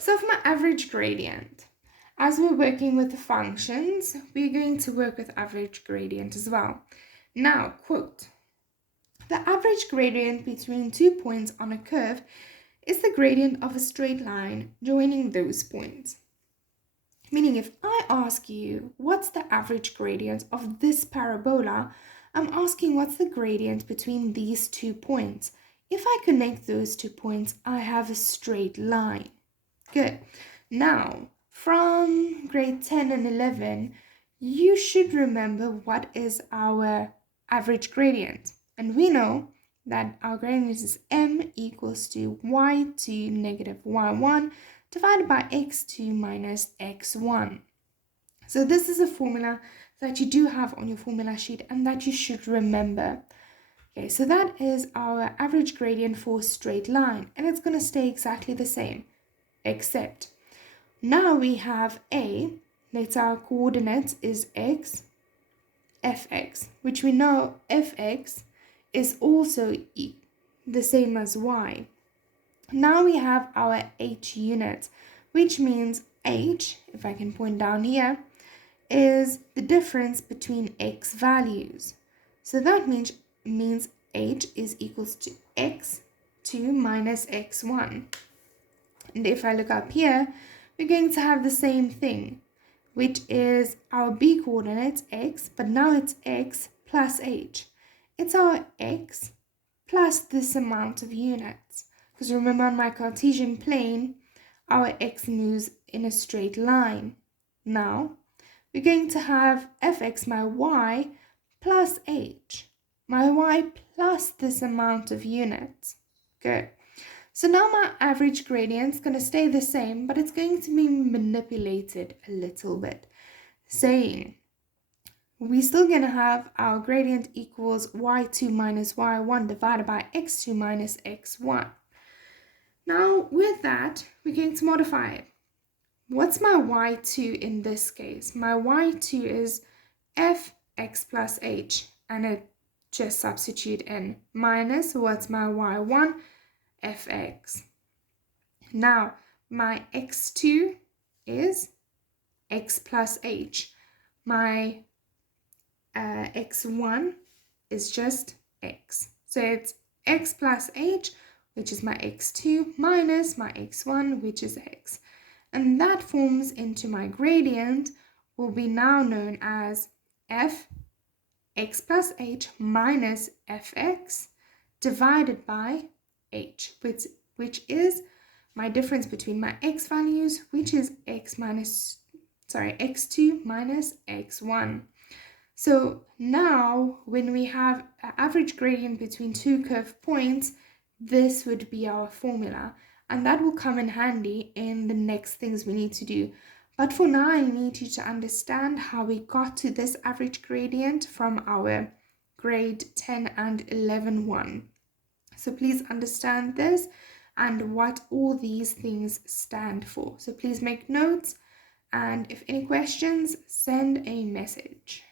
So for my average gradient, as we're working with the functions, we're going to work with average gradient as well. Now, quote, the average gradient between 2 points on a curve is the gradient of a straight line joining those points. Meaning, if I ask you, what's the average gradient of this parabola, I'm asking what's the gradient between these 2 points. If I connect those 2 points, I have a straight line. Good. Now, from grade 10 and 11, you should remember what is our average gradient. And we know that our gradient is m equals to y2 negative y1 divided by x2 minus x1. So this is a formula that you do have on your formula sheet and that you should remember. Okay, so that is our average gradient for a straight line, and it's going to stay exactly the same, except now we have a, let's our coordinate is x, fx, which we know fx is also the same as y. Now we have our h unit, which means h, if I can point down here, is the difference between x values. So that means h is equals to x2 minus x1. And if I look up here, we're going to have the same thing, which is our b coordinate x, but now it's x plus h. It's our x plus this amount of units. Because remember, on my Cartesian plane, our x moves in a straight line. Now, we're going to have fx, my y, plus h. My y plus this amount of units. Good. So now my average gradient is going to stay the same, but it's going to be manipulated a little bit. Saying, we're still going to have our gradient equals y2 minus y1 divided by x2 minus x1. Now, with that, we're going to modify it. What's my y2 in this case? My y2 is fx plus h, and it just substitute in minus what's my y1, fx. Now, my x2 is x plus h. My x1 is just x. So it's x plus h, which is my x2, minus my x1, which is x. And that forms into my gradient, will be now known as f x plus h minus fx divided by h, which is my difference between my x values, which is x2 minus x1. So now when we have an average gradient between two curved points, this would be our formula, and that will come in handy in the next things we need to do. But for now, I need you to understand how we got to this average gradient from our grade 10 and 11 one. So please understand this and what all these things stand for. So please make notes, and if any questions, send a message.